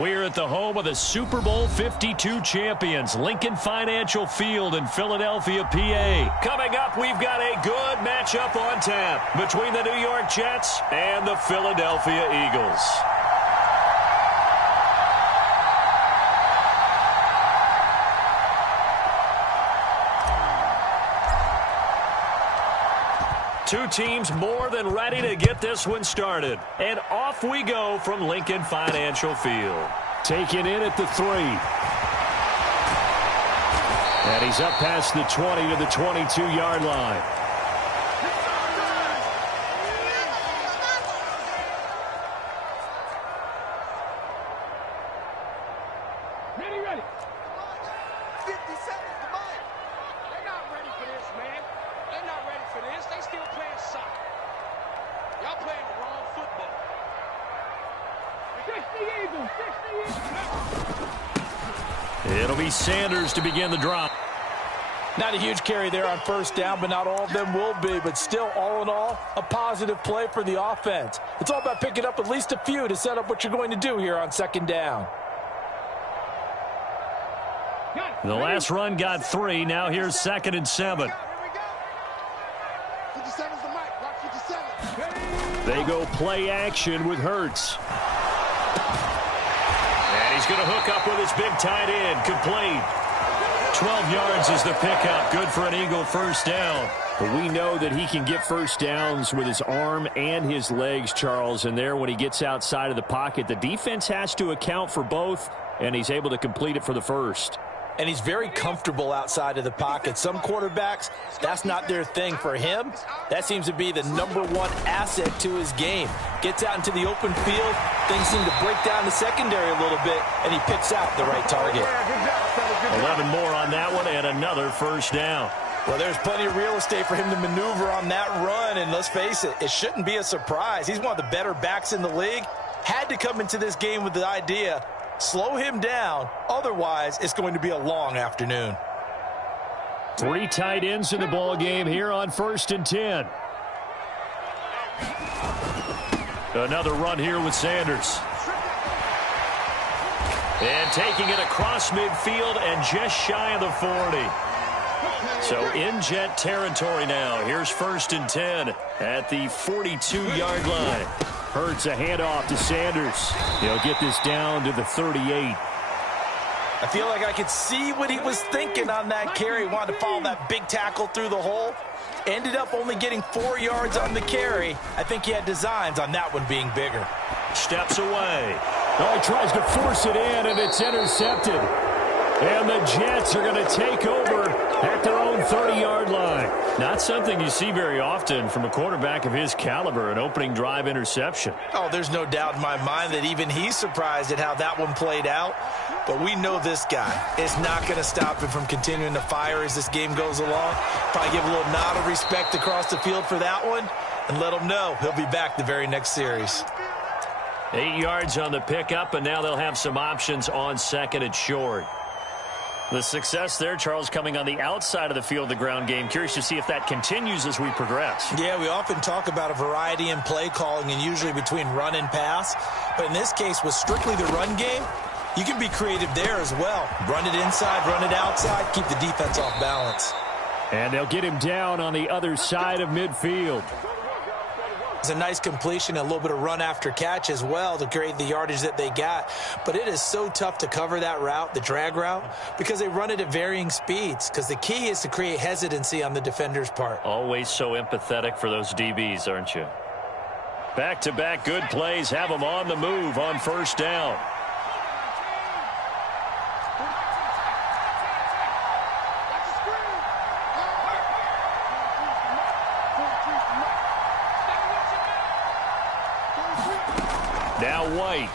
We're at the home of the Super Bowl 52 champions, Lincoln Financial Field in Philadelphia, PA. Coming up, we've got a good matchup on tap between the New York Jets and the Philadelphia Eagles. Two teams more than ready to get this one started. And off we go from Lincoln Financial Field. Taken in at the 3. And he's up past the 20 to the 22-yard line. Ready. 50 seconds to mine. They're not ready for this, man. They're not ready for this. They still playing soccer. Y'all playing the wrong football. 60 Eagles. It'll be Sanders to begin the drop. Not a huge carry there on first down, but not all of them will be. But still, all in all, a positive play for the offense. It's all about picking up at least a few to set up what you're going to do here on second down. The last run got 3. Now here's 2nd and 7. They go play action with Hurts. And he's going to hook up with his big tight end. Complete. 12 yards is the pickup. Good for an Eagle first down. But we know that he can get first downs with his arm and his legs, Charles. And there, when he gets outside of the pocket, the defense has to account for both, and he's able to complete it for the first. And he's very comfortable outside of the pocket. Some quarterbacks, that's not their thing. For him, that seems to be the #1 asset to his game. Gets out into the open field, things seem to break down the secondary a little bit, and he picks out the right target. 11 more on that one, and another first down. Well, there's plenty of real estate for him to maneuver on that run, and let's face it, it shouldn't be a surprise. He's one of the better backs in the league. Had to come into this game with the idea, slow him down, otherwise it's going to be a long afternoon. 3 tight ends in the ball game here on 1st and 10. Another run here with Sanders. And taking it across midfield and just shy of the 40. So in Jet territory now. Here's 1st and 10 at the 42-yard line. Hurts a handoff to Sanders. He'll get this down to the 38. I feel like I could see what he was thinking on that carry. Wanted to follow that big tackle through the hole. Ended up only getting 4 yards on the carry. I think he had designs on that one being bigger. Steps away. Oh, he tries to force it in, and it's intercepted. And the Jets are going to take over at their own 30-yard line. Not something you see very often from a quarterback of his caliber, an opening drive interception. Oh, there's no doubt in my mind that even he's surprised at how that one played out. But we know this guy is not going to stop him from continuing to fire as this game goes along. Probably give a little nod of respect across the field for that one and let him know he'll be back the very next series. 8 yards on the pickup, and now they'll have some options on 2nd and short. The success there, Charles, coming on the outside of the field, the ground game. Curious to see if that continues as we progress. Yeah, we often talk about a variety in play calling and usually between run and pass. But in this case, with strictly the run game, you can be creative there as well. Run it inside, run it outside, keep the defense off balance. And they'll get him down on the other side of midfield. It's a nice completion, a little bit of run after catch as well to create the yardage that they got. But it is so tough to cover that route, the drag route, because they run it at varying speeds. Because the key is to create hesitancy on the defender's part. Always so empathetic for those DBs, aren't you? Back-to-back good plays have them on the move on 1st down. Now White.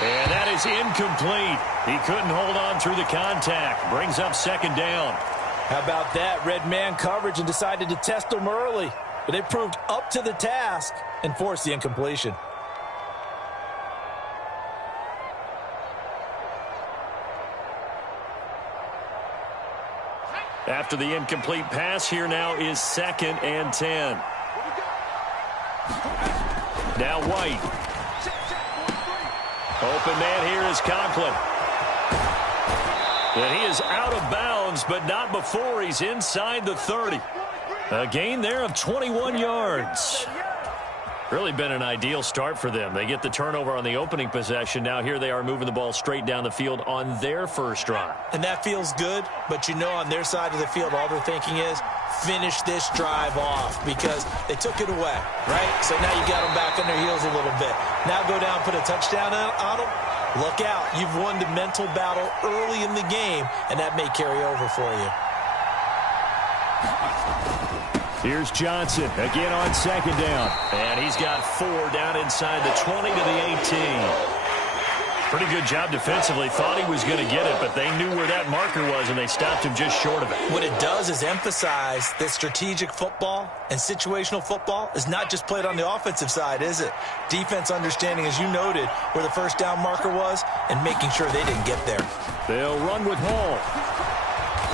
And that is incomplete. He couldn't hold on through the contact. Brings up 2nd down. How about that? Red man coverage and decided to test them early. But they proved up to the task and forced the incompletion. After the incomplete pass, here now is 2nd and 10. Now White. Open man here is Conklin. And he is out of bounds, but not before he's inside the 30. A gain there of 21 yards. Really been an ideal start for them. They get the turnover on the opening possession. Now here they are moving the ball straight down the field on their first drive. And that feels good, but you know on their side of the field all they're thinking is finish this drive off because they took it away, right? So now you got them back on their heels a little bit. Now go down, put a touchdown on them. Look out. You've won the mental battle early in the game, and that may carry over for you. Here's Johnson again on second down. And he's got 4 down inside the 20 to the 18. Pretty good job defensively. Thought he was going to get it, but they knew where that marker was, and they stopped him just short of it. What it does is emphasize that strategic football and situational football is not just played on the offensive side, is it? Defense understanding, as you noted, where the first down marker was and making sure they didn't get there. They'll run with Hall.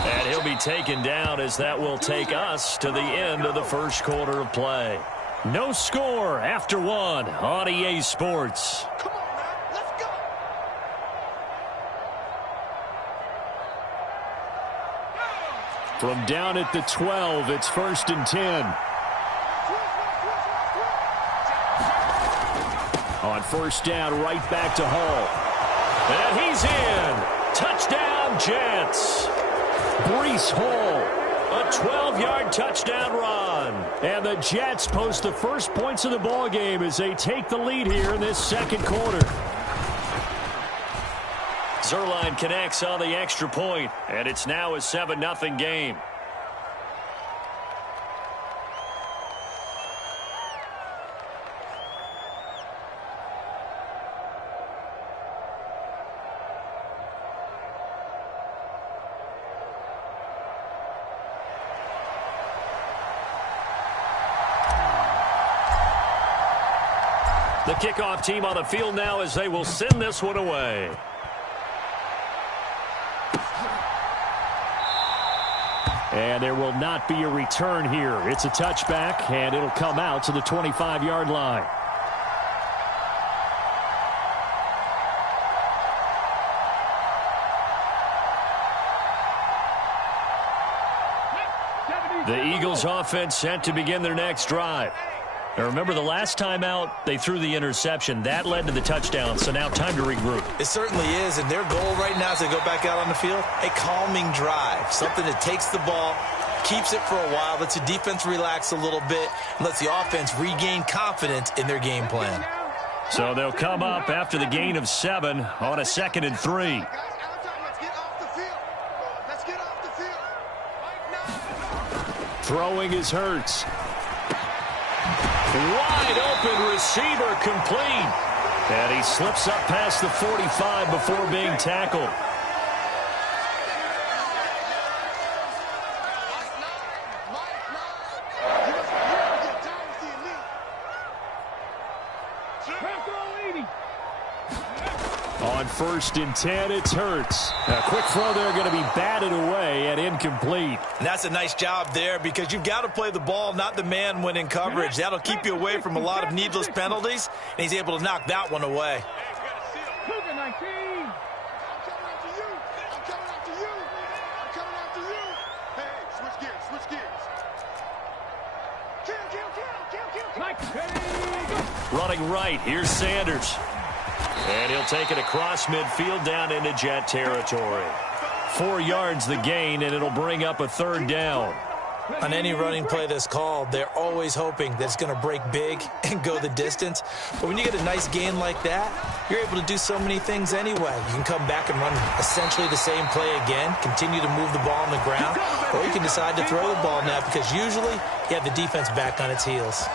And he'll be taken down as that will take us to the end of the first quarter of play. No score after 1 on EA Sports. Come on, man. Let's go. From down at the 12, it's 1st and 10. On first down, right back to Hall. And he's in. Touchdown, Jets. Breece Hall. A 12-yard touchdown run. And the Jets post the first points of the ball game as they take the lead here in this second quarter. Zerline connects on the extra point, and it's now a 7-0 game. The kickoff team on the field now as they will send this one away. And there will not be a return here. It's a touchback, and it'll come out to the 25-yard line. The Eagles offense set to begin their next drive. Now remember, the last time out, they threw the interception. That led to the touchdown, so now time to regroup. It certainly is, and their goal right now as they go back out on the field, a calming drive, something that takes the ball, keeps it for a while, lets the defense relax a little bit, and lets the offense regain confidence in their game plan. So they'll come up after the gain of 7 on a 2nd and 3. Throwing is Hurts. Wide open receiver complete. And he slips up past the 45 before being tackled. On 1st and 10, it's Hurts. A quick throw there going to be batted away and incomplete. And that's a nice job there because you've got to play the ball, not the man when in coverage. That'll keep you away from a lot of needless penalties, and he's able to knock that one away. Running right, here's Sanders. And he'll take it across midfield down into Jet territory. 4 yards the gain, and it'll bring up a 3rd down. On any running play that's called, they're always hoping that it's going to break big and go the distance. But when you get a nice gain like that, you're able to do so many things anyway. You can come back and run essentially the same play again, continue to move the ball on the ground, or you can decide to throw the ball now because usually you have the defense back on its heels.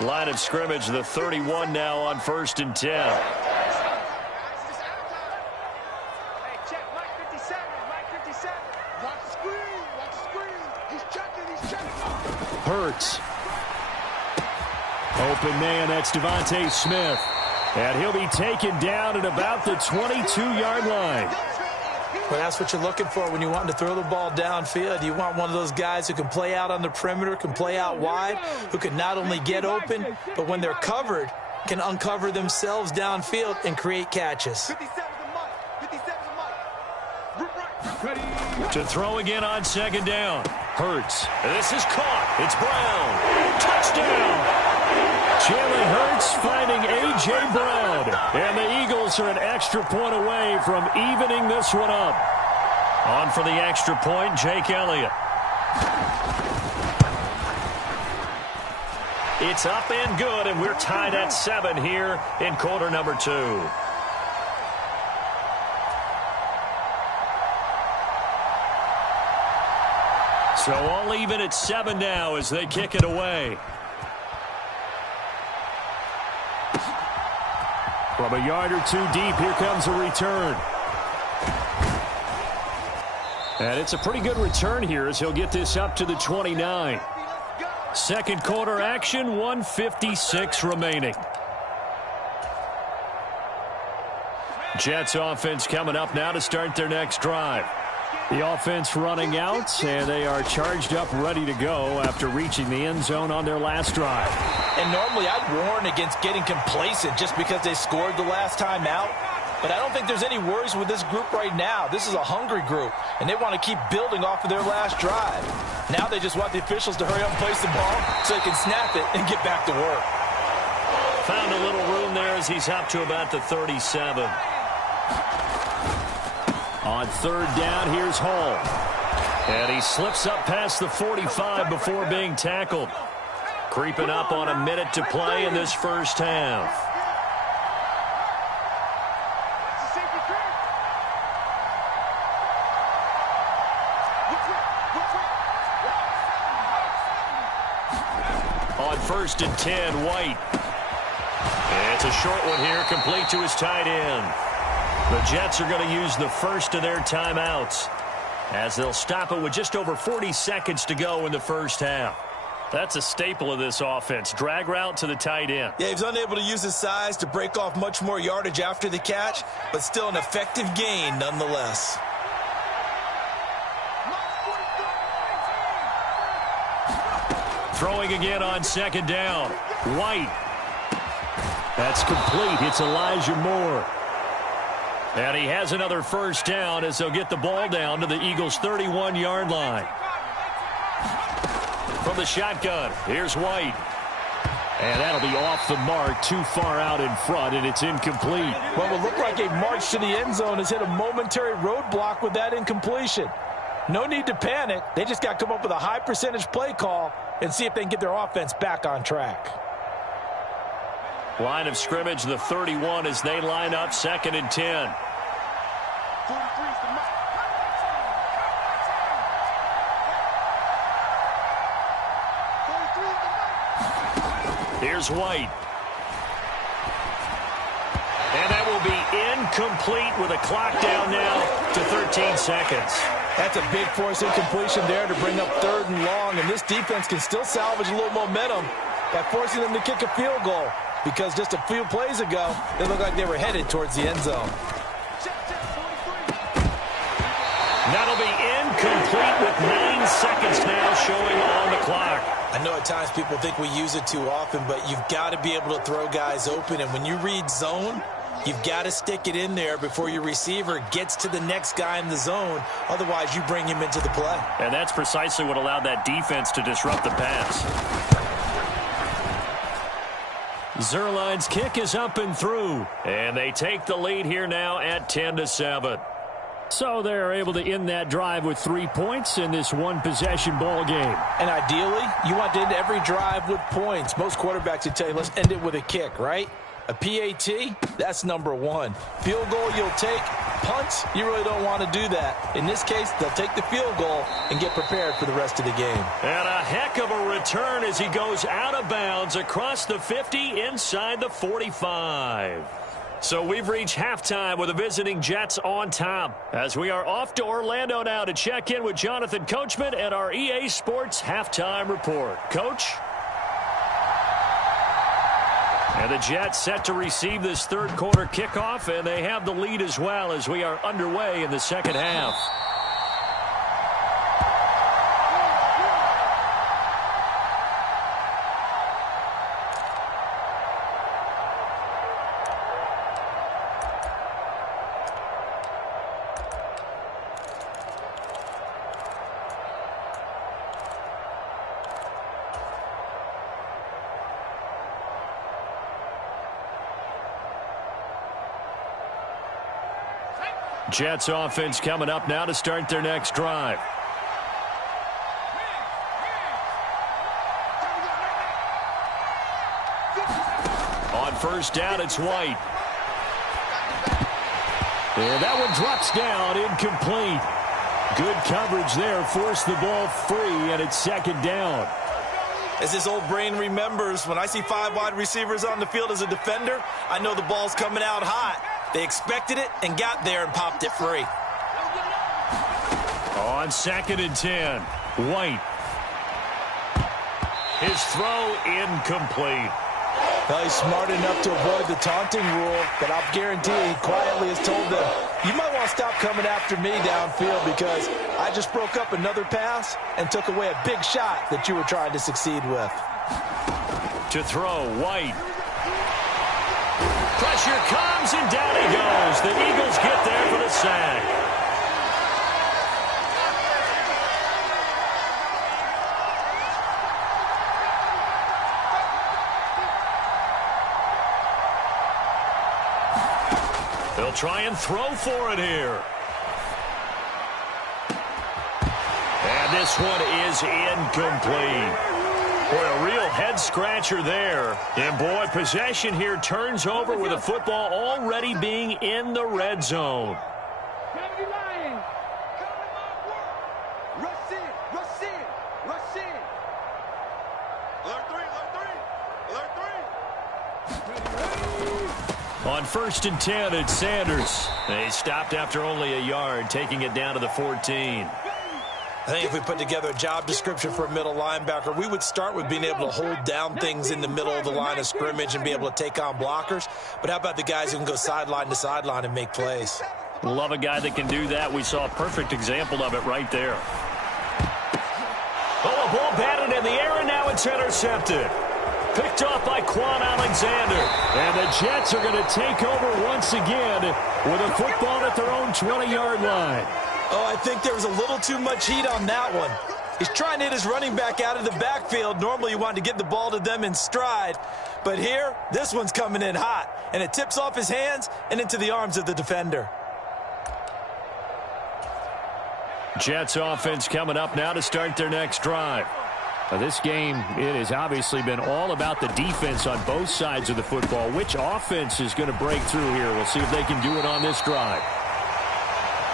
Line of scrimmage, the 31 now on 1st and 10. Hurts. Open man, that's Devontae Smith. And he'll be taken down at about the 22-yard line. Well, that's what you're looking for when you want to throw the ball downfield. You want one of those guys who can play out on the perimeter, can play out wide, who can not only get open, but when they're covered, can uncover themselves downfield and create catches. 57's a mic. 57's a mic. To throw again on second down. Hurts. This is caught. It's Brown. Touchdown. Jalen Hurts finding A.J. Brown. And the Eagles are an extra point away from evening this one up. On for the extra point, Jake Elliott. It's up and good, and we're tied at 7 here in quarter number 2. So all even at 7 now as they kick it away. From a yard or two deep, here comes a return. And it's a pretty good return here as he'll get this up to the 29. Second quarter action, 1:56 remaining. Jets offense coming up now to start their next drive. The offense running out, and they are charged up, ready to go after reaching the end zone on their last drive. And normally I'd warn against getting complacent just because they scored the last time out. But I don't think there's any worries with this group right now. This is a hungry group, and they want to keep building off of their last drive. Now they just want the officials to hurry up and place the ball so they can snap it and get back to work. Found a little room there as he's up to about the 37. On third down, here's Hall. And he slips up past the 45 before being tackled. Creeping up on a minute to play in this first half. On first and 10, White. It's a short one here, complete to his tight end. The Jets are going to use the first of their timeouts as they'll stop it with just over 40 seconds to go in the first half. That's a staple of this offense. Drag route to the tight end. Yeah, he's unable to use his size to break off much more yardage after the catch, but still an effective gain nonetheless. Throwing again on second down. White. That's complete. It's Elijah Moore. And he has another first down as they'll get the ball down to the Eagles' 31-yard line. From the shotgun, here's White. And that'll be off the mark, too far out in front, and it's incomplete. What will look like a march to the end zone has hit a momentary roadblock with that incompletion. No need to panic. They just got to come up with a high percentage play call and see if they can get their offense back on track. Line of scrimmage, the 31 as they line up, second and 10. Here's White. And that will be incomplete with a clock down now to 13 seconds. That's a big force incompletion there to bring up third and long, and this defense can still salvage a little momentum by forcing them to kick a field goal, because just a few plays ago, they looked like they were headed towards the end zone. That'll be incomplete with 9 seconds now showing on the clock. I know at times people think we use it too often, but you've got to be able to throw guys open, and when you read zone, you've got to stick it in there before your receiver gets to the next guy in the zone. Otherwise, you bring him into the play. And that's precisely what allowed that defense to disrupt the pass. Zerline's kick is up and through. And they take the lead here now at 10-7. So they're able to end that drive with 3 points in this one-possession ball game. And ideally, you want to end every drive with points. Most quarterbacks would tell you, let's end it with a kick, right? A PAT, that's number one. Field goal you'll take. Punts, you really don't want to do that. In this case, they'll take the field goal and get prepared for the rest of the game. And a heck of a return as he goes out of bounds across the 50 inside the 45. So we've reached halftime with the visiting Jets on top as we are off to Orlando now to check in with Jonathan Coachman and our EA Sports Halftime Report. Coach? And the Jets set to receive this third quarter kickoff, and they have the lead as well as we are underway in the second half. Jets offense coming up now to start their next drive. On first down, it's White. And that one drops down, incomplete. Good coverage there, forced the ball free, and it's second down. As his old brain remembers, when I see 5 wide receivers on the field as a defender, I know the ball's coming out hot. They expected it and got there and popped it free. On 2nd and 10, White. His throw incomplete. Well, he's smart enough to avoid the taunting rule, but I'll guarantee he quietly has told them, you might want to stop coming after me downfield because I just broke up another pass and took away a big shot that you were trying to succeed with. To throw, White. Pressure comes, and down he goes. The Eagles get there for the sack. They'll try and throw for it here. And this one is incomplete. Boy, a real head-scratcher there. And, boy, possession here turns over with the football already being in the red zone. On 1st and 10, it's Sanders. They stopped after only a yard, taking it down to the 14. I think if we put together a job description for a middle linebacker, we would start with being able to hold down things in the middle of the line of scrimmage and be able to take on blockers. But how about the guys who can go sideline to sideline and make plays? Love a guy that can do that. We saw a perfect example of it right there. Oh, a ball batted in the air, and now it's intercepted. Picked off by Quan Alexander. And the Jets are going to take over once again with a football at their own 20-yard line. Oh, I think there was a little too much heat on that one. He's trying to hit his running back out of the backfield. Normally you want to get the ball to them in stride. But here, this one's coming in hot. And it tips off his hands and into the arms of the defender. Jets offense coming up now to start their next drive. Now this game, it has obviously been all about the defense on both sides of the football. Which offense is going to break through here? We'll see if they can do it on this drive.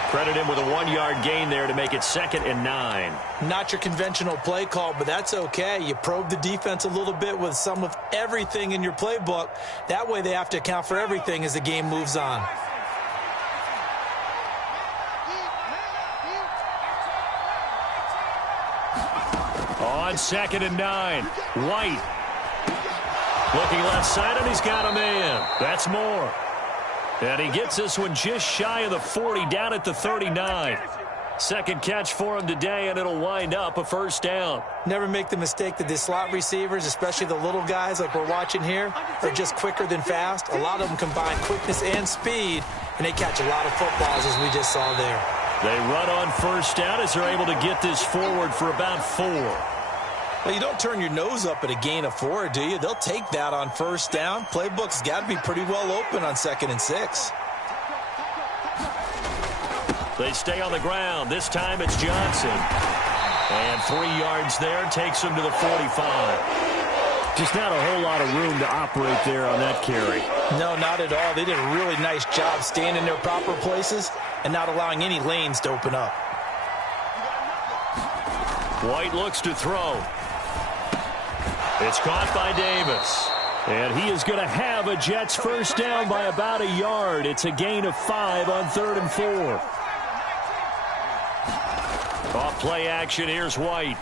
Credit him with a 1-yard gain there to make it 2nd and 9. Not your conventional play call, but that's okay. You probe the defense a little bit with some of everything in your playbook. That way they have to account for everything as the game moves on. On 2nd and 9, White. Looking left side, and he's got a man. That's Moore. And he gets this one just shy of the 40, down at the 39. Second catch for him today, and it'll wind up a first down. Never make the mistake that the slot receivers, especially the little guys like we're watching here, are just quicker than fast. A lot of them combine quickness and speed, and they catch a lot of footballs, as we just saw there. They run on first down as they're able to get this forward for about 4. Well, you don't turn your nose up at a gain of 4, do you? They'll take that on first down. Playbook's got to be pretty well open on 2nd and 6. They stay on the ground. This time it's Johnson. And 3 yards there takes him to the 45. Just not a whole lot of room to operate there on that carry. No, not at all. They did a really nice job staying in their proper places and not allowing any lanes to open up. White looks to throw. It's caught by Davis. And he is going to have a Jets first down by about a yard. It's a gain of 5 on 3rd and 4. Off play action, here's White.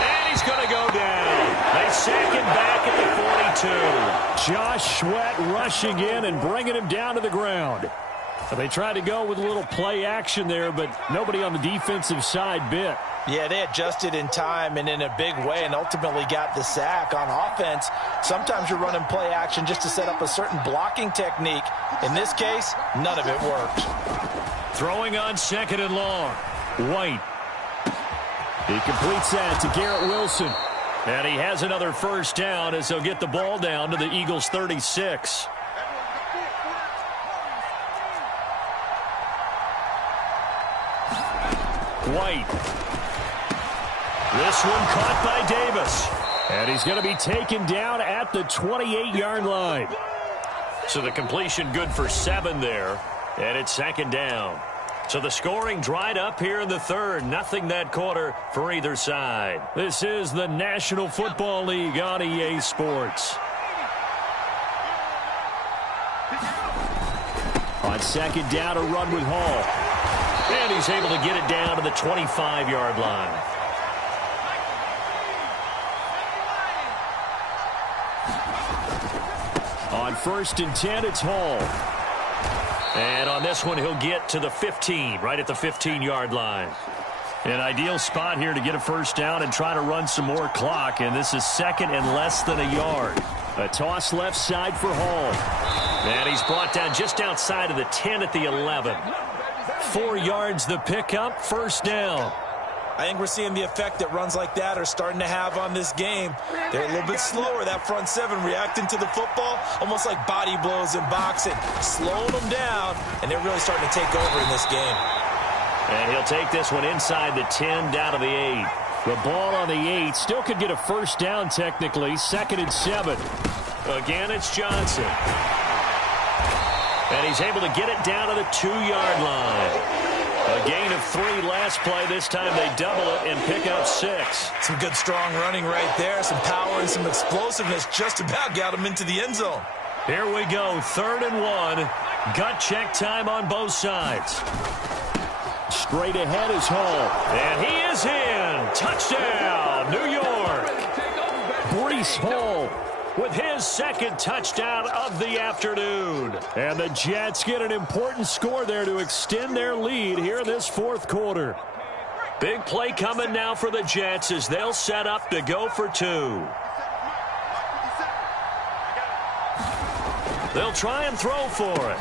And he's going to go down. They sack him back at the 42. Josh Sweat rushing in and bringing him down to the ground. They tried to go with a little play action there, but nobody on the defensive side bit. Yeah, they adjusted in time and in a big way and ultimately got the sack. On offense, sometimes you're running play action just to set up a certain blocking technique. In this case, none of it worked. Throwing on 2nd and long. White. He completes that to Garrett Wilson. And he has another first down as they'll get the ball down to the Eagles' 36. White. This one caught by Davis. And he's going to be taken down at the 28-yard line. So the completion good for 7 there. And it's second down. So the scoring dried up here in the third. Nothing that quarter for either side. This is the National Football League on EA Sports. On second down, a run with Hall. And he's able to get it down to the 25-yard line. On 1st and 10, it's Hall. And on this one, he'll get to the 15, right at the 15-yard line. An ideal spot here to get a first down and try to run some more clock. And this is second and less than a yard. A toss left side for Hall. And he's brought down just outside of the 10 at the 11. 4 yards the pickup, first down. I think we're seeing the effect that runs like that are starting to have on this game. They're a little bit slower, that front 7 reacting to the football, almost like body blows in boxing, slowing them down, and they're really starting to take over in this game. And he'll take this one inside the 10 down to the 8. The ball on the 8 still could get a first down technically, 2nd and 7. Again, it's Johnson. And he's able to get it down to the 2-yard line. A gain of 3 last play. This time they double it and pick up 6. Some good strong running right there. Some power and some explosiveness just about got him into the end zone. Here we go. 3rd and 1. Gut check time on both sides. Straight ahead is Hall. And he is in. Touchdown, New York. Breece Hall with his 2nd touchdown of the afternoon. And the Jets get an important score there to extend their lead here in this 4th quarter. Big play coming now for the Jets as they'll set up to go for 2. They'll try and throw for it.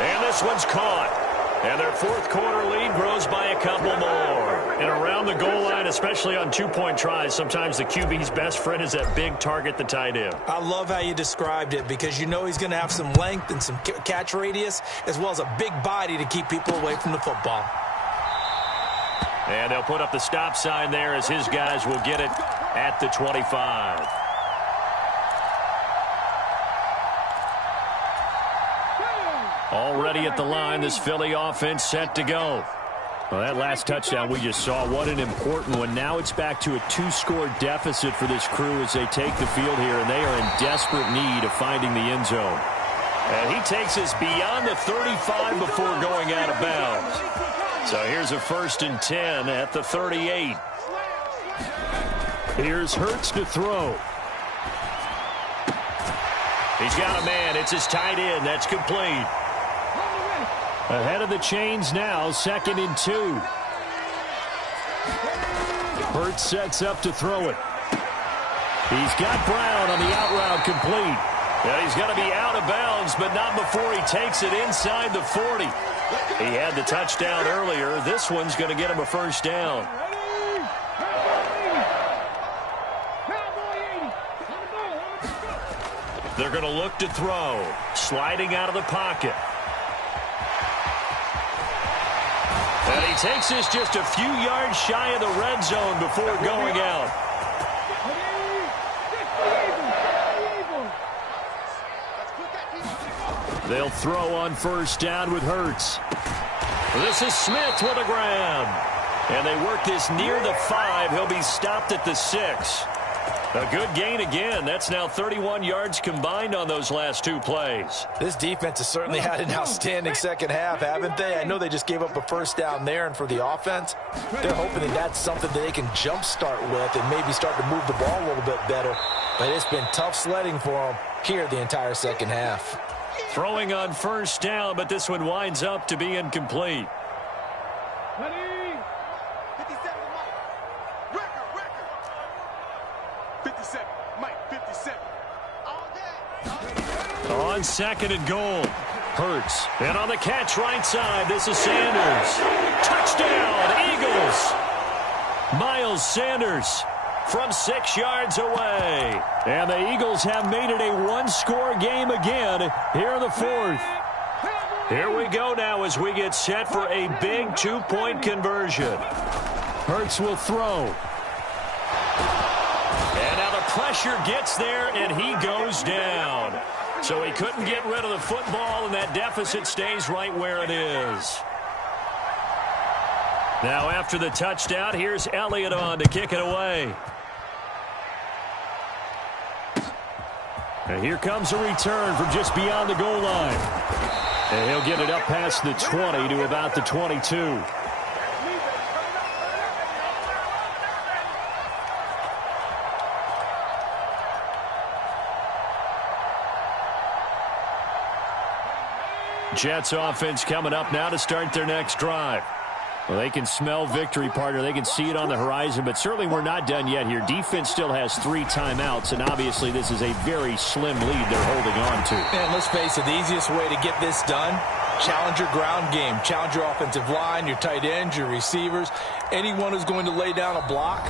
And this one's caught. And their 4th quarter lead grows by a couple more. And around the goal line, especially on 2-point tries, sometimes the QB's best friend is that big target, the tight end. I love how you described it because you know he's going to have some length and some catch radius as well as a big body to keep people away from the football. And they'll put up the stop sign there as his guys will get it at the 25. Already at the line, this Philly offense set to go. Well, that last touchdown we just saw, what an important one. Now it's back to a 2-score deficit for this crew as they take the field here, and they are in desperate need of finding the end zone. And he takes us beyond the 35 before going out of bounds. So here's a 1st and 10 at the 38. Here's Hurts to throw. He's got a man. It's his tight end. That's complete. Ahead of the chains now, 2nd and 2. Hurts sets up to throw it. He's got Brown on the out route complete. And he's going to be out of bounds, but not before he takes it inside the 40. He had the touchdown earlier. This one's going to get him a first down. They're going to look to throw. Sliding out of the pocket. And he takes this just a few yards shy of the red zone before going out. They'll throw on first down with Hurts. This is Smith with a grab. And they work this near the 5. He'll be stopped at the 6. A good gain again. That's now 31 yards combined on those last 2 plays. This defense has certainly had an outstanding second half, haven't they? I know they just gave up a first down there, and for the offense, they're hoping that that's something that they can jumpstart with and maybe start to move the ball a little bit better. But it's been tough sledding for them here the entire second half. Throwing on first down, but this one winds up to be incomplete. On 2nd and goal, Hurts. And on the catch right side, this is Sanders. Touchdown, Eagles. Miles Sanders from 6 yards away. And the Eagles have made it a 1-score game again here in the 4th. Here we go now as we get set for a big 2-point conversion. Hurts will throw. And now the pressure gets there, and he goes down. So he couldn't get rid of the football, and that deficit stays right where it is. Now after the touchdown, here's Elliott on to kick it away. And here comes a return from just beyond the goal line. And he'll get it up past the 20 to about the 22. Jets offense coming up now to start their next drive. Well, they can smell victory, partner. They can see it on the horizon, but certainly we're not done yet here. Defense still has 3 timeouts, and obviously this is a very slim lead they're holding on to. And let's face it, the easiest way to get this done, challenge your ground game. Challenge your offensive line, your tight ends, your receivers, anyone who's going to lay down a block.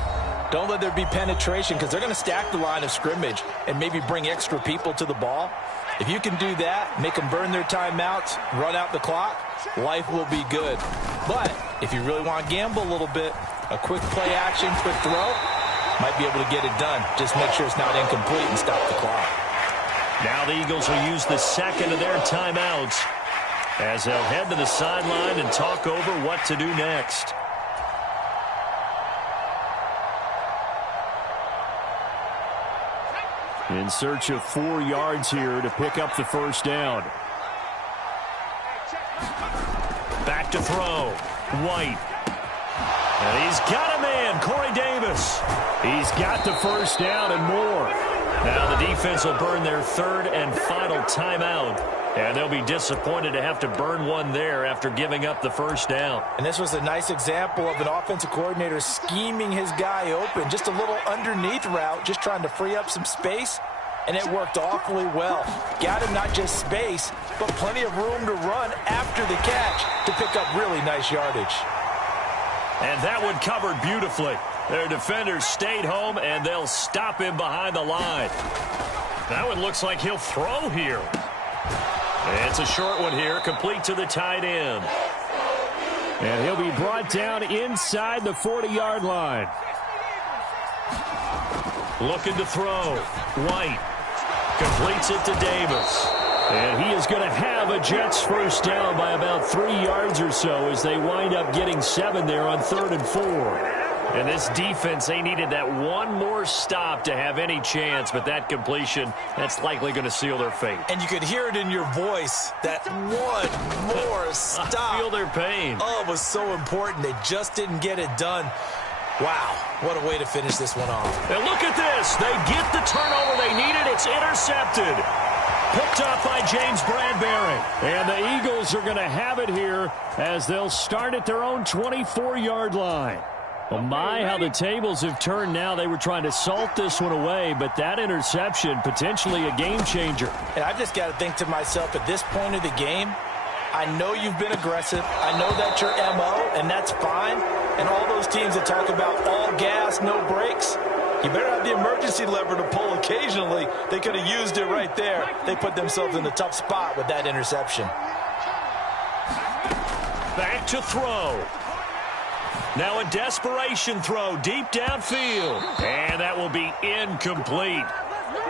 Don't let there be penetration because they're going to stack the line of scrimmage and maybe bring extra people to the ball. If you can do that, make them burn their timeouts, run out the clock, life will be good. But if you really want to gamble a little bit, a quick play action, quick throw, might be able to get it done. Just make sure it's not incomplete and stop the clock. Now the Eagles will use the second of their timeouts as they'll head to the sideline and talk over what to do next. In search of 4 yards here to pick up the first down. Back to throw. White. And he's got a man, Corey Davis. He's got the first down and more. Now the defense will burn their third and final timeout. And they'll be disappointed to have to burn one there after giving up the first down. And this was a nice example of an offensive coordinator scheming his guy open. Just a little underneath route, just trying to free up some space. And it worked awfully well. Got him not just space, but plenty of room to run after the catch to pick up really nice yardage. And that one covered beautifully. Their defenders stayed home, and they'll stop him behind the line. That one looks like he'll throw here. It's a short one here, complete to the tight end. And he'll be brought down inside the 40-yard line. Looking to throw. White completes it to Davis. And he is going to have a Jets first down by about 3 yards or so as they wind up getting 7 there on 3rd and 4. And this defense, they needed that one more stop to have any chance, but that completion, that's likely going to seal their fate. And you could hear it in your voice, that one more stop. I feel their pain. Oh, it was so important. They just didn't get it done. Wow, what a way to finish this one off. And look at this. They get the turnover they needed. It's intercepted. Picked off by James Bradbury. And the Eagles are going to have it here as they'll start at their own 24-yard line. Well, my, how the tables have turned now. They were trying to salt this one away, but that interception, potentially a game changer. And I've just got to think to myself, at this point of the game, I know you've been aggressive. I know that's your MO, and that's fine. And all those teams that talk about all gas, no brakes, you better have the emergency lever to pull occasionally. They could have used it right there. They put themselves in a tough spot with that interception. Back to throw. Now a desperation throw deep downfield. And that will be incomplete.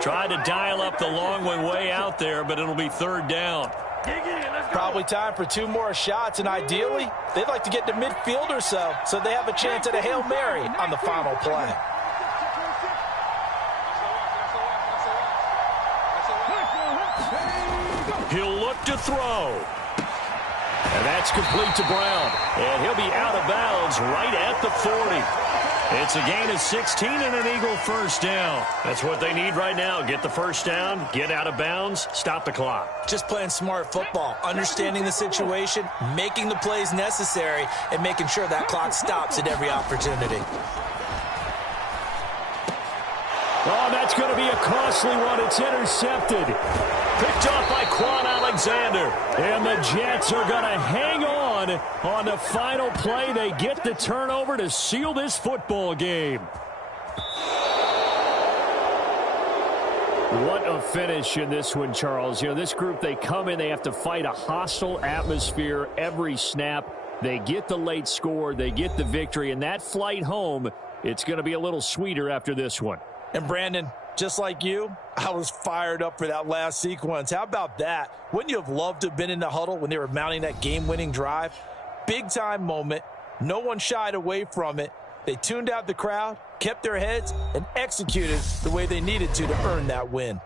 Tried to dial up the long one way out there, but it'll be 3rd down. Probably time for 2 more shots, and ideally, they'd like to get to midfield or so they have a chance at a Hail Mary on the final play. He'll look to throw. And that's complete to Brown. And he'll be out of bounds right at the 40. It's a gain of 16 and an Eagle first down. That's what they need right now. Get the first down, get out of bounds, stop the clock. Just playing smart football, understanding the situation, making the plays necessary, and making sure that clock stops at every opportunity. Oh, that's going to be a costly one. It's intercepted. Picked off by Quan Alexander. And the Jets are going to hang on the final play. They get the turnover to seal this football game. What a finish in this one, Charles. You know, this group, they come in, they have to fight a hostile atmosphere every snap. They get the late score, they get the victory, and that flight home, it's going to be a little sweeter after this one. And Brandon, just like you, I was fired up for that last sequence. How about that? Wouldn't you have loved to have been in the huddle when they were mounting that game-winning drive? Big-time moment. No one shied away from it. They tuned out the crowd, kept their heads, and executed the way they needed to earn that win.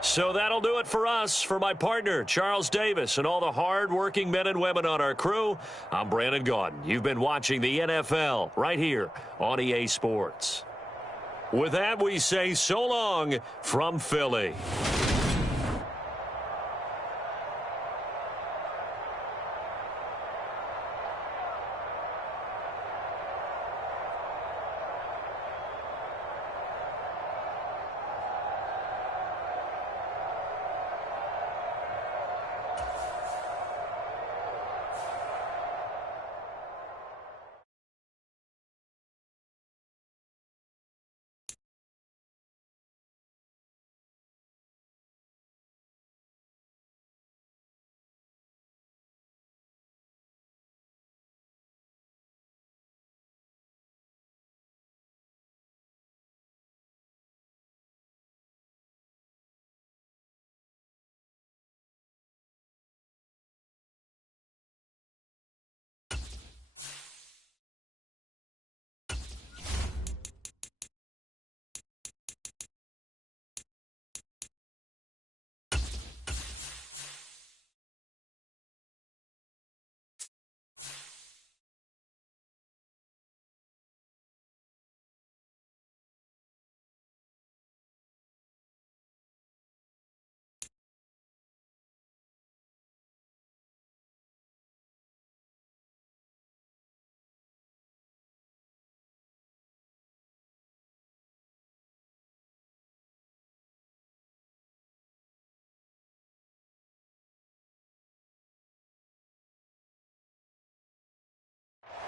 So that'll do it for us. For my partner, Charles Davis, and all the hard-working men and women on our crew, I'm Brandon Gaudin. You've been watching the NFL right here on EA Sports. With that, we say so long from Philly.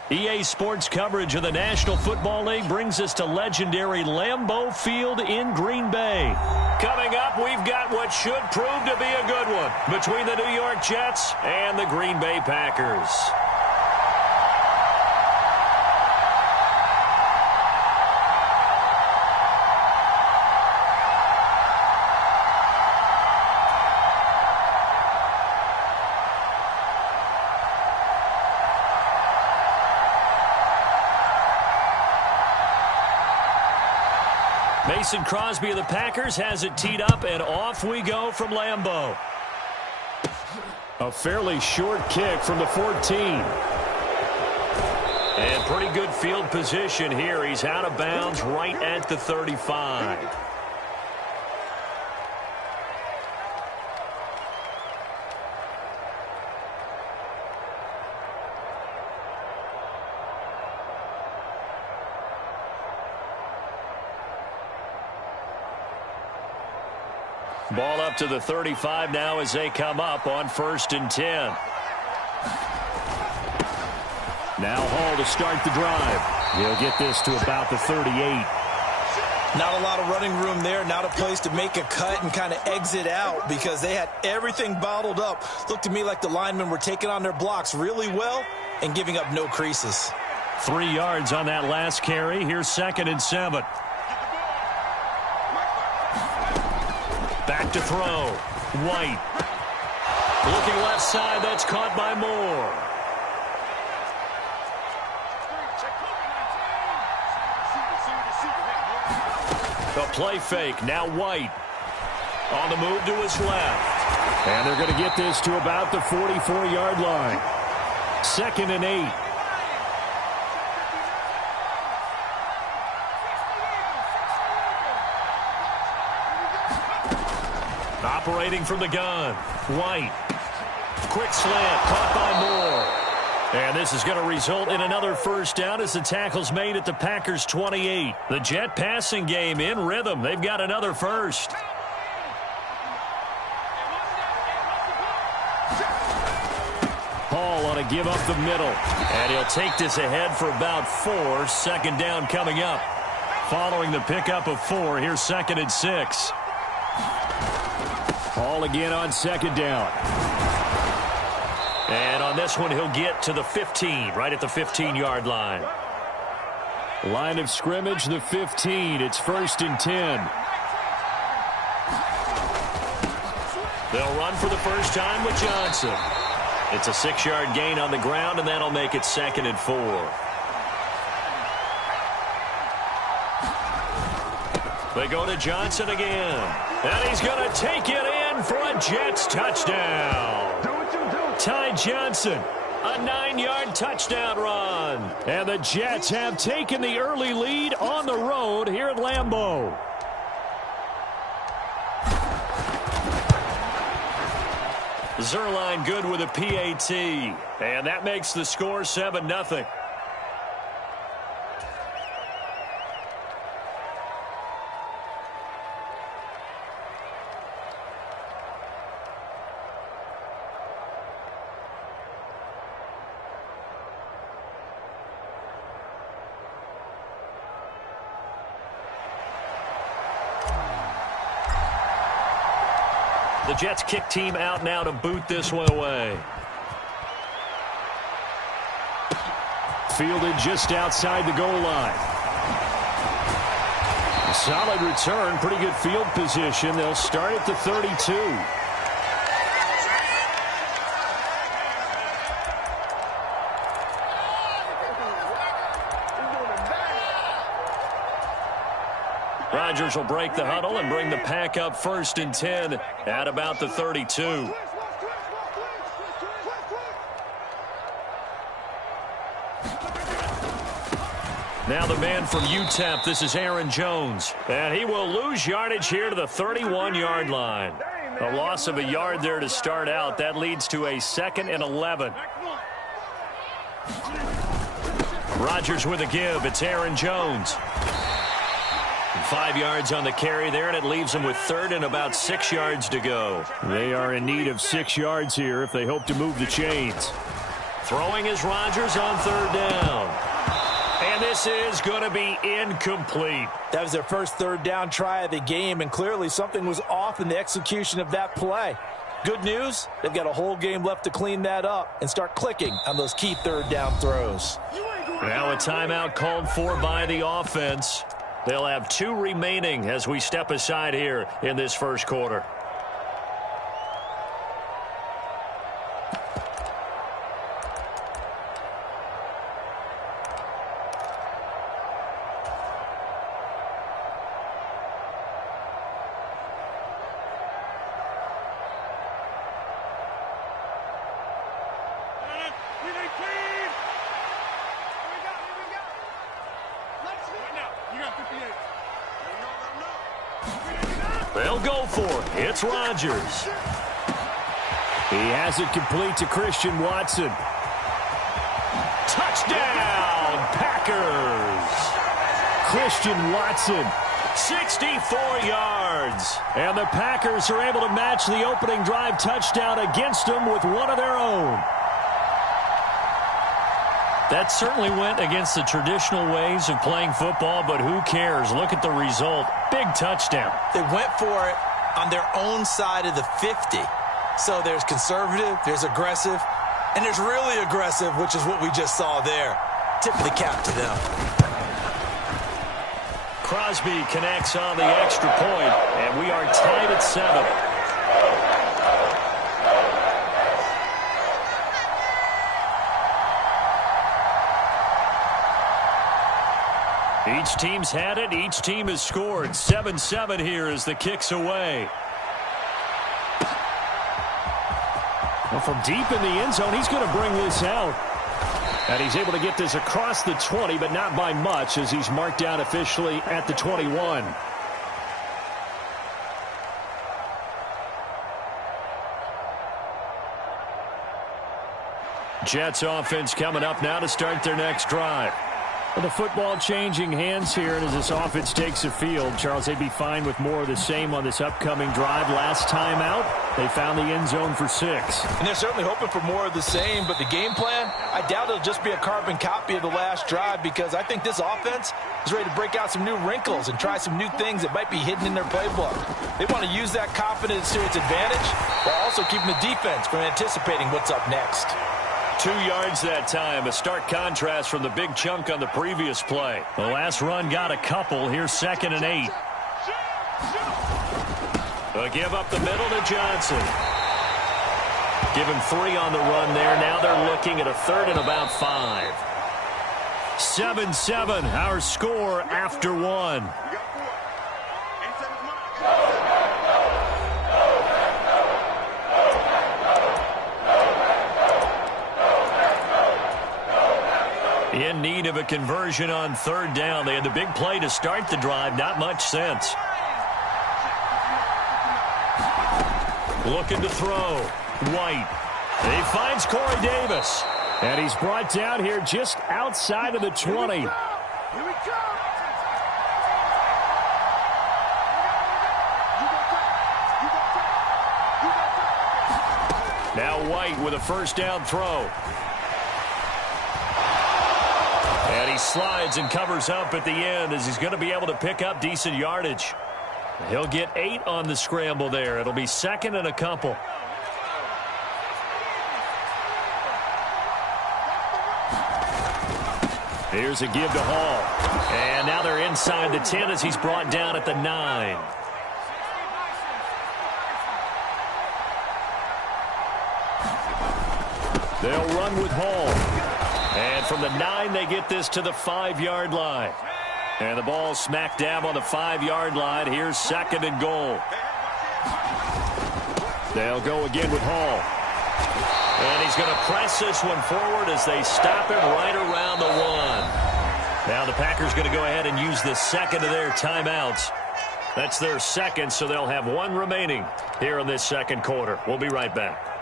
EA Sports coverage of the National Football League brings us to legendary Lambeau Field in Green Bay. Coming up, we've got what should prove to be a good one between the New York Jets and the Green Bay Packers. Mason Crosby of the Packers has it teed up, and off we go from Lambeau. A fairly short kick from the 14. And pretty good field position here. He's out of bounds right at the 35. Ball up to the 35 now as they come up on 1st and 10. Now Hall to start the drive. He'll get this to about the 38. Not a lot of running room there, not a place to make a cut and kind of exit out because they had everything bottled up. Looked to me like the linemen were taking on their blocks really well and giving up no creases. 3 yards on that last carry. Here's 2nd and 7. Back to throw. White. Looking left side. That's caught by Moore. A play fake. Now White. On the move to his left. And they're going to get this to about the 44-yard line. 2nd and 8. Operating from the gun. White. Quick slant. Caught by Moore. And this is going to result in another first down as the tackle's made at the Packers' 28. The Jet passing game in rhythm. They've got another first. Hall on a give up the middle. And he'll take this ahead for about 4. 2nd down coming up. following the pickup of 4. Here's 2nd and 6. Ball again on 2nd down. And on this one, he'll get to the 15, right at the 15-yard line. Line of scrimmage, the 15. It's 1st and 10. They'll run for the first time with Johnson. It's a 6-yard gain on the ground, and that'll make it 2nd and 4. They go to Johnson again. And he's going to take it in for a Jets touchdown. Ty Johnson, a 9-yard touchdown run. And the Jets have taken the early lead on the road here at Lambeau. Zerline good with a PAT. And that makes the score 7-0. The Jets kick team out now to boot this one away. Fielded just outside the goal line. A solid return, pretty good field position. They'll start at the 32. Rodgers will break the huddle and bring the pack up 1st and 10 at about the 32. Now the man from UTEP, this is Aaron Jones. And he will lose yardage here to the 31-yard line. A loss of a yard there to start out. That leads to a 2nd and 11. Rodgers with a give. It's Aaron Jones. 5 yards on the carry there, and it leaves them with 3rd and about 6 yards to go. They are in need of 6 yards here if they hope to move the chains. Throwing is Rodgers on 3rd down. And this is going to be incomplete. That was their first 3rd down try of the game, and clearly something was off in the execution of that play. Good news, they've got a whole game left to clean that up and start clicking on those key 3rd down throws. Now a timeout called for by the offense. They'll have 2 remaining as we step aside here in this first quarter. They'll go for it. It's Rodgers. He has it complete to Christian Watson. Touchdown, Packers. Christian Watson. 64 yards. And the Packers are able to match the opening drive touchdown against them with one of their own. That certainly went against the traditional ways of playing football, but who cares? Look at the result. Big touchdown. They went for it on their own side of the 50. So there's conservative, there's aggressive, and there's really aggressive, which is what we just saw there. Tip of the cap to them. Crosby connects on the extra point, and we are tied at 7. Each team's had it. Each team has scored. 7-7 here as the kick's away. Well, from deep in the end zone, he's going to bring this out. And he's able to get this across the 20, but not by much, as he's marked down officially at the 21. Jets offense coming up now to start their next drive. Well, the football changing hands here, and as this offense takes the field, Charles, they'd be fine with more of the same on this upcoming drive. Last time out, they found the end zone for 6. And they're certainly hoping for more of the same, but the game plan, I doubt it'll just be a carbon copy of the last drive, because I think this offense is ready to break out some new wrinkles and try some new things that might be hidden in their playbook. They want to use that confidence to its advantage while also keeping the defense from anticipating what's up next. 2 yards that time, a stark contrast from the big chunk on the previous play. The last run got a couple. Here's 2nd and 8. They'll give up the middle to Johnson. Give him 3 on the run there. Now they're looking at a 3rd and about 5. 7-7, our score after 1. In need of a conversion on 3rd down. They had the big play to start the drive. Not much sense. Looking to throw. White. He finds Corey Davis. And he's brought down here just outside of the 20. Now White with a 1st down throw. And he slides and covers up at the end as he's going to be able to pick up decent yardage. He'll get 8 on the scramble there. It'll be 2nd and a couple. Here's a give to Hall. And now they're inside the 10 as he's brought down at the 9. They'll run with Hall. And from the 9, they get this to the 5-yard line. And the ball smack dab on the 5-yard line. Here's 2nd and goal. They'll go again with Hall. And he's going to press this one forward as they stop him right around the 1. Now the Packers going to go ahead and use the 2nd of their timeouts. That's their 2nd, so they'll have 1 remaining here in this 2nd quarter. We'll be right back.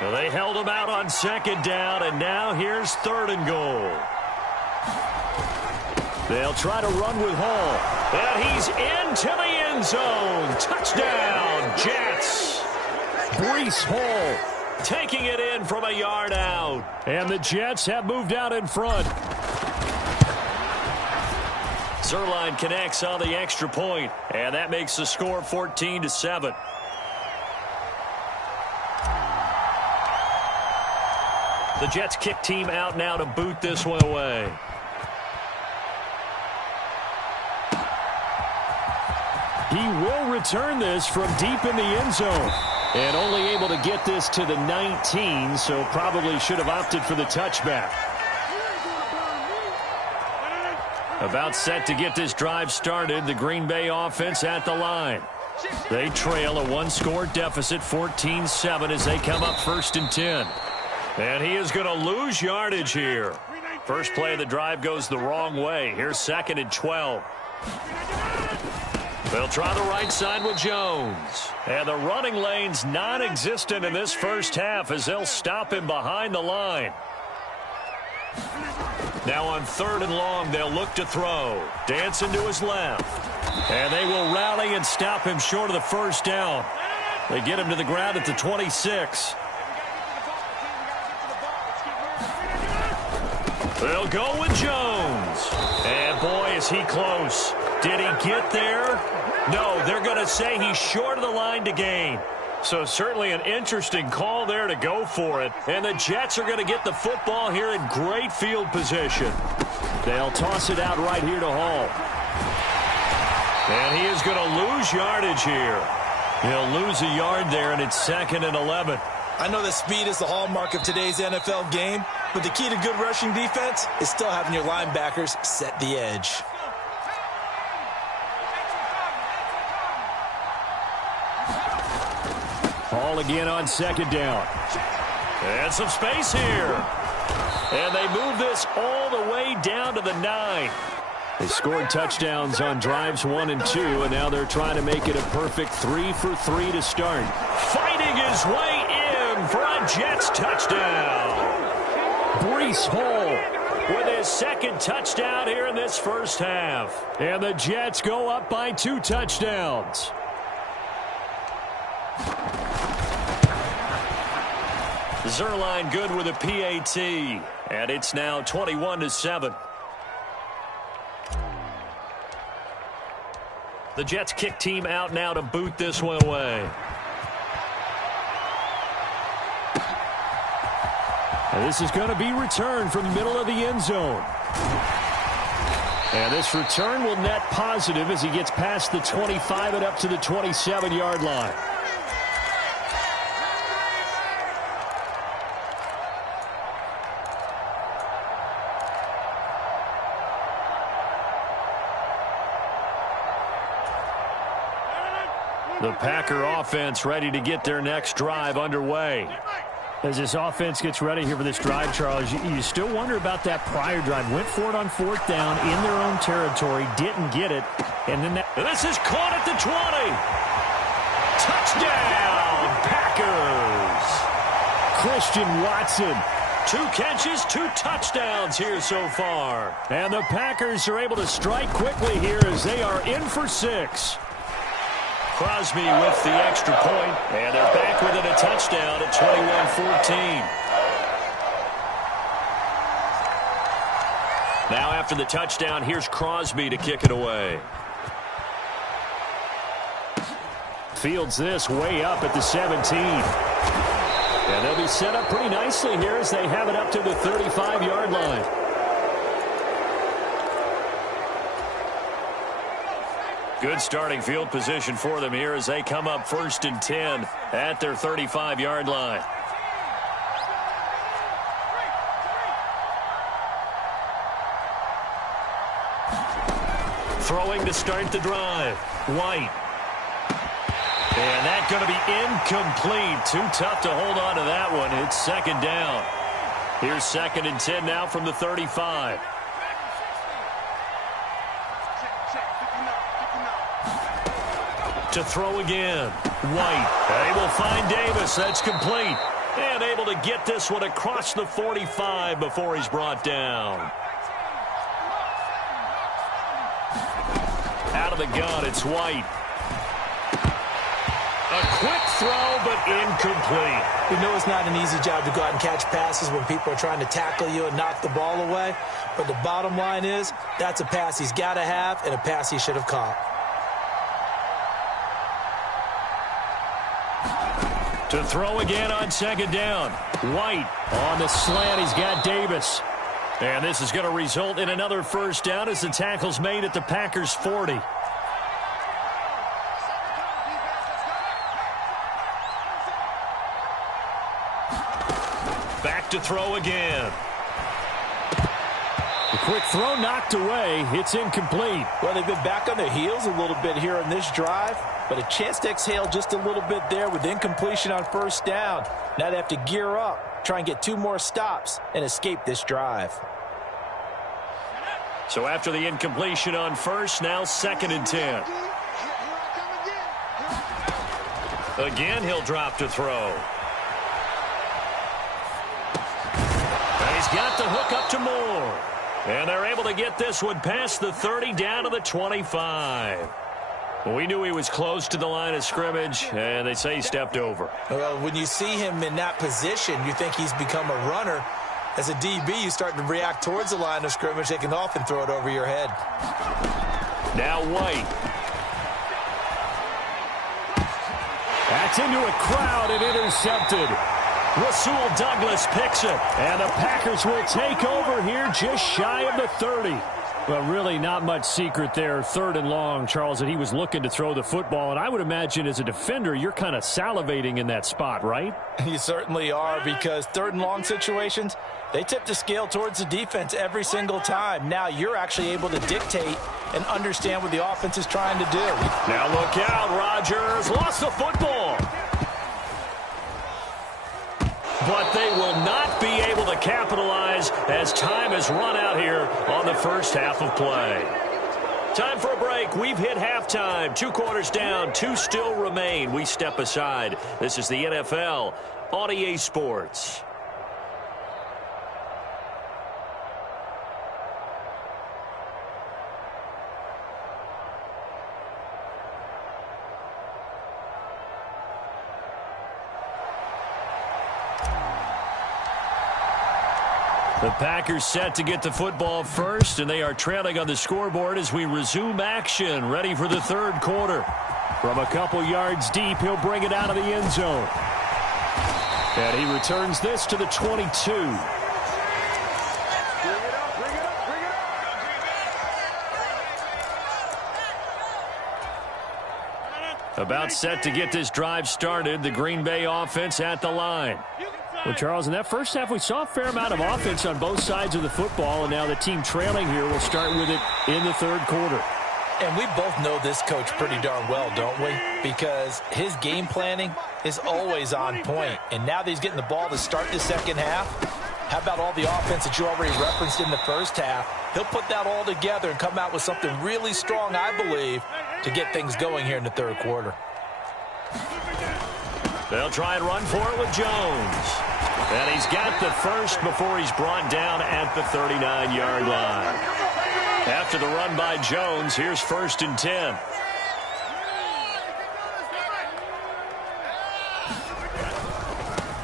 Well, they held him out on 2nd down, and now here's 3rd and goal. They'll try to run with Hall. And he's into the end zone. Touchdown, Jets. Breece Hall taking it in from a yard out. And the Jets have moved out in front. Zerline connects on the extra point, and that makes the score 14-7. The Jets kick team out now to boot this one away. He will return this from deep in the end zone. And only able to get this to the 19, so probably should have opted for the touchback. About set to get this drive started, the Green Bay offense at the line. They trail a 1-score deficit, 14-7, as they come up 1st and 10. And he is going to lose yardage here. First play of the drive goes the wrong way. Here's 2nd and 12. They'll try the right side with Jones. And the running lane's non-existent in this first half as they'll stop him behind the line. Now on 3rd and long, they'll look to throw. Dancing to his left. And they will rally and stop him short of the 1st down. They get him to the ground at the 26. They'll go with Jones. And boy, is he close. Did he get there? No, they're going to say he's short of the line to gain. So certainly an interesting call there to go for it. And the Jets are going to get the football here in great field position. They'll toss it out right here to Hall. And he is going to lose yardage here. He'll lose a yard there, and it's 2nd and 11. I know that speed is the hallmark of today's NFL game, but the key to good rushing defense is still having your linebackers set the edge. Hall again on 2nd down. And some space here. And they move this all the way down to the 9. They scored touchdowns on drives 1 and 2, and now they're trying to make it a perfect 3 for 3 to start. Fighting his way in for a Jets touchdown. Brees Hall with his second touchdown here in this first half. And the Jets go up by 2 touchdowns. Zerline good with a PAT. And it's now 21-7. The Jets kick team out now to boot this one away. And this is going to be returned from the middle of the end zone. And this return will net positive as he gets past the 25 and up to the 27-yard line. The Packer offense ready to get their next drive underway. As this offense gets ready here for this drive, Charles, you still wonder about that prior drive. Went for it on 4th down in their own territory, didn't get it, and then this is caught at the 20. Touchdown, Packers. Christian Watson. 2 catches, 2 touchdowns here so far. And the Packers are able to strike quickly here as they are in for 6. Crosby with the extra point, and they're back within a touchdown at 21-14. Now after the touchdown, here's Crosby to kick it away. Fields this way up at the 17. And they'll be set up pretty nicely here as they have it up to the 35-yard line. Good starting field position for them here as they come up 1st and 10 at their 35-yard line. Throwing to start the drive. White. And that's going to be incomplete. Too tough to hold on to that one. It's 2nd down. Here's 2nd and 10 now from the 35. To throw again. White. Able to find Davis. That's complete. And able to get this one across the 45 before he's brought down. Out of the gun, it's White. A quick throw, but incomplete. We know it's not an easy job to go out and catch passes when people are trying to tackle you and knock the ball away. But the bottom line is, that's a pass he's got to have and a pass he should have caught. To throw again on 2nd down. White on the slant. He's got Davis. And this is going to result in another 1st down as the tackle's made at the Packers' 40. Back to throw again. The quick throw knocked away. It's incomplete. Well, they've been back on their heels a little bit here in this drive, but a chance to exhale just a little bit there with incompletion on 1st down. Now they have to gear up, try and get 2 more stops, and escape this drive. So after the incompletion on 1st, now 2nd and 10. Again, he'll drop to throw. And he's got the hook up to Moore. And they're able to get this one past the 30 down to the 25. We knew he was close to the line of scrimmage, and they say he stepped over. Well, when you see him in that position, you think he's become a runner. As a DB, you start to react towards the line of scrimmage. They can often throw it over your head. Now White. That's into a crowd and intercepted. Rasul Douglas picks it. And the Packers will take over here just shy of the 30. Well, really not much secret there. 3rd and long, Charles, that he was looking to throw the football. And I would imagine as a defender, you're kind of salivating in that spot, right? You certainly are, because 3rd and long situations, they tip the scale towards the defense every single time. Now you're actually able to dictate and understand what the offense is trying to do. Now look out, Rodgers lost the football. But they will not be able to capitalize as time has run out here on the first half of play. Time for a break. We've hit halftime. 2 quarters down, 2 still remain. We step aside. This is the NFL on EA Sports. The Packers set to get the football first, and they are trailing on the scoreboard as we resume action, ready for the third quarter. From a couple yards deep, he'll bring it out of the end zone. And he returns this to the 22. About set to get this drive started, the Green Bay offense at the line. Well, Charles, in that first half, we saw a fair amount of offense on both sides of the football, and now the team trailing here will start with it in the third quarter. And we both know this coach pretty darn well, don't we? Because his game planning is always on point. And now that he's getting the ball to start the second half, how about all the offense that you already referenced in the first half? He'll put that all together and come out with something really strong, I believe, to get things going here in the third quarter. They'll try and run for it with Jones. And he's got the first before he's brought down at the 39-yard line. After the run by Jones, here's 1st and 10.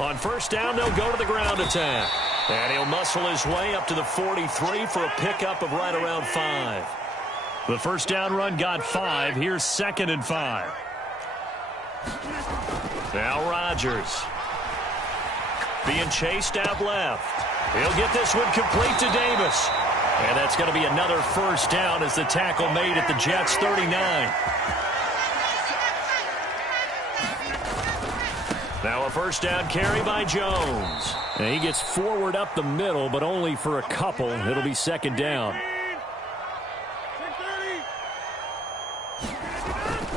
On first down, they'll go to the ground attack. And he'll muscle his way up to the 43 for a pickup of right around 5. The first down run got 5. Here's 2nd and 5. Now Rodgers. Being chased out left. He'll get this one complete to Davis. And that's going to be another first down as the tackle made at the Jets' 39. Now a first down carry by Jones. And he gets forward up the middle, but only for a couple. It'll be 2nd down.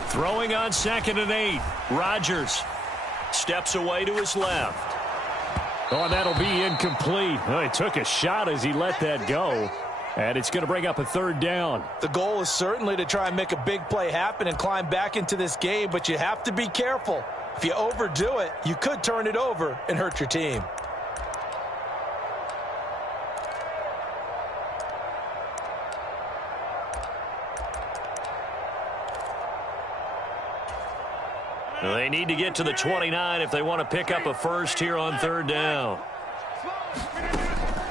Throwing on 2nd and 8. Rodgers steps away to his left. Oh, and that'll be incomplete. Oh, he took a shot as he let that go. And it's going to bring up a 3rd down. The goal is certainly to try and make a big play happen and climb back into this game, but you have to be careful. If you overdo it, you could turn it over and hurt your team. Well, they need to get to the 29 if they want to pick up a first here on 3rd down.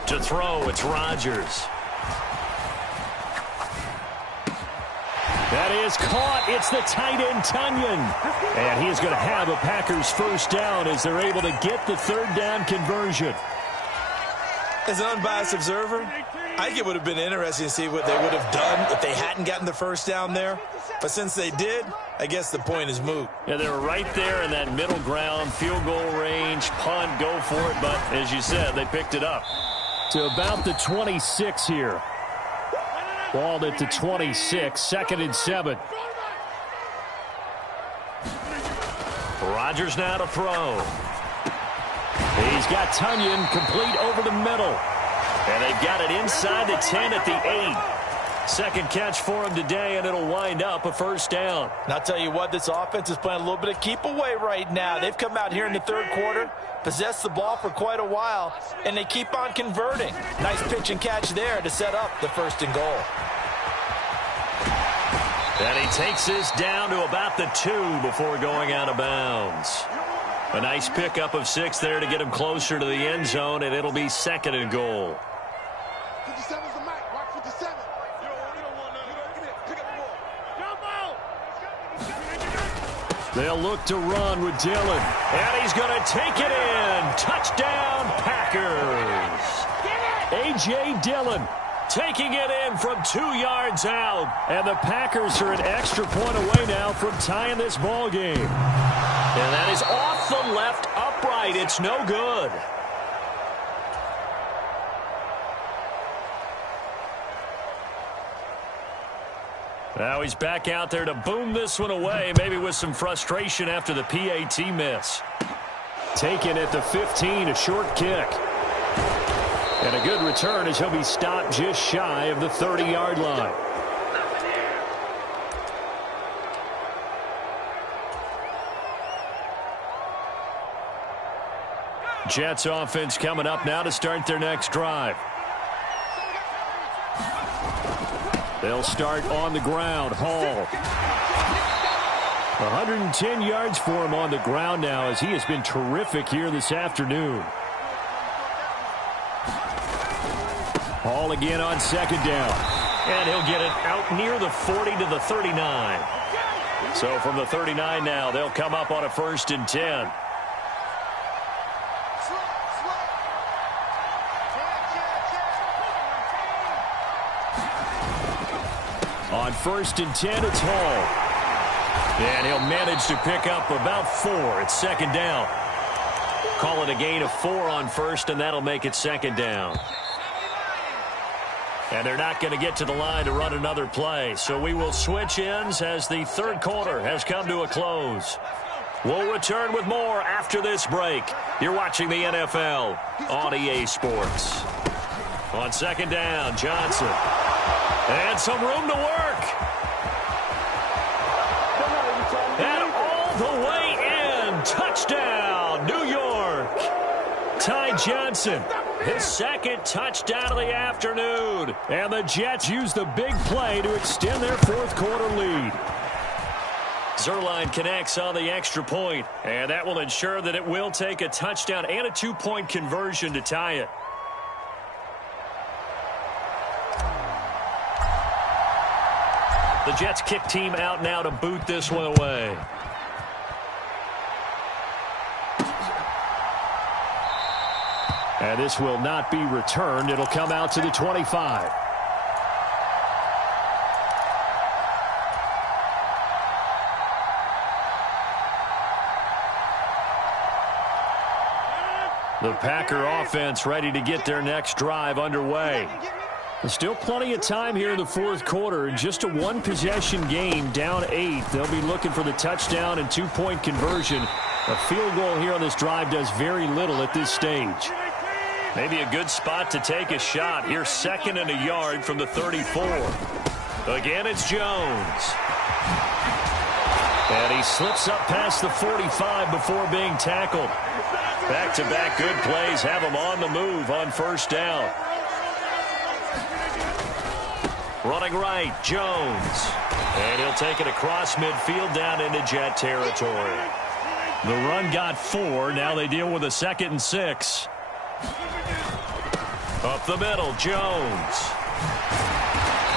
To throw, it's Rodgers. That is caught. It's the tight end, Tunyon. And he is going to have a Packers first down as they're able to get the 3rd down conversion. As an unbiased observer, I think it would have been interesting to see what they would have done if they hadn't gotten the first down there. But since they did, I guess the point is moot. Yeah, they were right there in that middle ground, field goal range, punt, go for it. But as you said, they picked it up. To about the 26 here. Balled at the 26, 2nd and 7. Rodgers now to throw. He's got Tunyon complete over the middle. And they've got it inside the 10 at the 8. Second catch for him today, and it'll wind up a first down. And I'll tell you what, this offense is playing a little bit of keep away right now. They've come out here in the third quarter, possessed the ball for quite a while, and they keep on converting. Nice pitch and catch there to set up the 1st and goal. And he takes this down to about the 2 before going out of bounds. A nice pickup of 6 there to get him closer to the end zone, and it'll be 2nd and goal. 57's the mic. Watch 57. You don't want none. Pick up the ball. Jump out. They'll look to run with Dillon. And he's going to take it in. Touchdown, Packers. A.J. Dillon taking it in from 2 yards out. And the Packers are an extra point away now from tying this ball game. And that is off the left upright. It's no good. Now he's back out there to boom this one away, maybe with some frustration after the PAT miss. Taken at the 15, a short kick. And a good return as he'll be stopped just shy of the 30-yard line. Jets offense coming up now to start their next drive. They'll start on the ground. Hall. 110 yards for him on the ground now as he has been terrific here this afternoon. Ball again on second down. And he'll get it out near the 40 to the 39. So from the 39 now, they'll come up on a 1st and 10. On 1st and 10, it's Hall. And he'll manage to pick up about 4. It's 2nd down. Call it a gain of 4 on 1st, and that'll make it 2nd down. And they're not going to get to the line to run another play. So we will switch ends as the 3rd quarter has come to a close. We'll return with more after this break. You're watching the NFL on EA Sports. On 2nd down, Johnson. And some room to work. And all the way in. Touchdown, New York. Ty Johnson, his 2nd touchdown of the afternoon. And the Jets use the big play to extend their 4th quarter lead. Zerline connects on the extra point, and that will ensure that it will take a touchdown and a 2-point conversion to tie it. The Jets kick team out now to boot this one away. And this will not be returned. It'll come out to the 25. The Packer offense ready to get their next drive underway. There's still plenty of time here in the 4th quarter. Just a 1-possession game, down 8. They'll be looking for the touchdown and 2-point conversion. A field goal here on this drive does very little at this stage. Maybe a good spot to take a shot. Here, 2nd and a yard from the 34. Again, it's Jones. And he slips up past the 45 before being tackled. Back-to-back good plays have him on the move on 1st down. Running right, Jones. And he'll take it across midfield down into Jet territory. The run got 4. Now they deal with a 2nd and 6. Up the middle, Jones.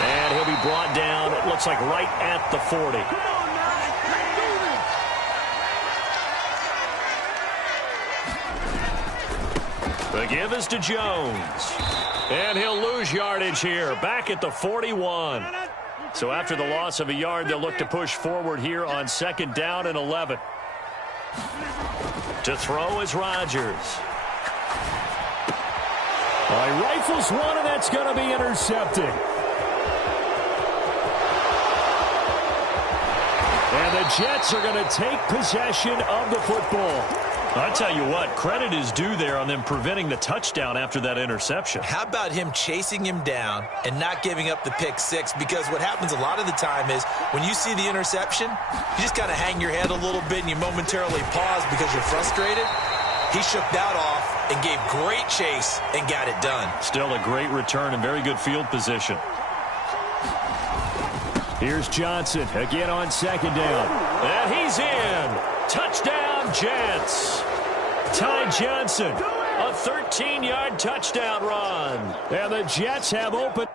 And he'll be brought down, it looks like right at the 40. The give is to Jones. And he'll lose yardage here, back at the 41. So after the loss of a yard, they'll look to push forward here on 2nd down and 11. To throw is Rodgers. He rifles one, and that's going to be intercepted. And the Jets are going to take possession of the football. I tell you what, credit is due there on them preventing the touchdown after that interception. How about him chasing him down and not giving up the pick 6? Because what happens a lot of the time is when you see the interception, you just kind of hang your head a little bit and you momentarily pause because you're frustrated. He shook that off and gave great chase and got it done. Still a great return and very good field position. Here's Johnson again on 2nd down. And he's in. Touchdown, Jets. Ty Johnson, a 13-yard touchdown run. And the Jets have opened.